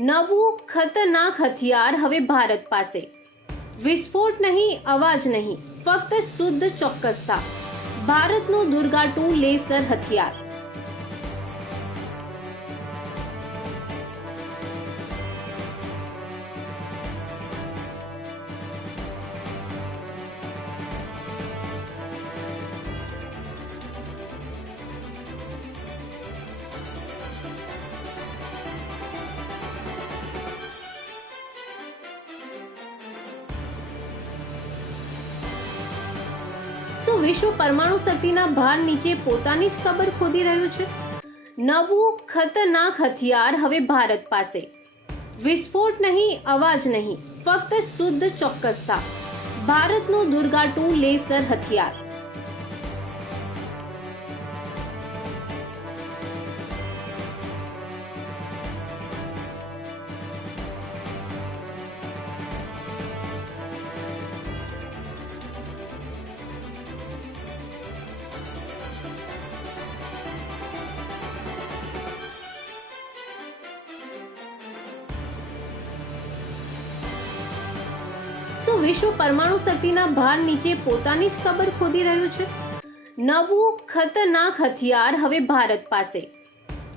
નવું ખતરનાક હથિયાર હવે ભારત પાસે. વિસ્ફોટ નહીં, અવાજ નહીં, ફક્ત શુદ્ધ ચોક્કસતા. ભારતનું દુર્ગાટુ લેસર હથિયાર. શું વિશ્વ પરમાણુ શક્તિના ભાર નીચે પોતાની જ કબર ખોદી રહ્યું છે. નવું ખતરનાક હથિયાર હવે ભારત પાસે. વિસ્ફોટ નહીં, અવાજ નહીં, ફક્ત શુદ્ધ ચોક્કસતા. ભારતનું દુર્ગાટુ લેસર હથિયાર. શું વિશ્વ પરમાણુ શક્તિના ભાર નીચે પોતાની જ કબર ખોદી રહ્યું છે. નવું ખતરનાક હથિયાર હવે ભારત પાસે.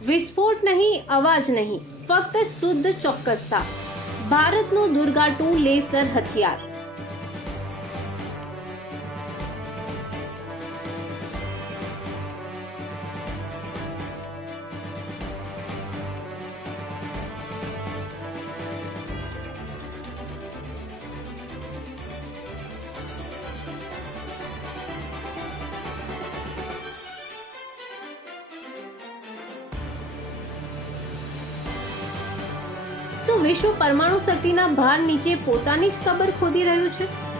વિસ્ફોટ નહીં, અવાજ નહીં, ફક્ત શુદ્ધ ચોક્કસતા. ભારતનું દુર્ગાટુ લેસર હથિયાર. શું વિશ્વ પરમાણુ શક્તિના ભાર નીચે પોતાની જ કબર ખોદી રહ્યું છે?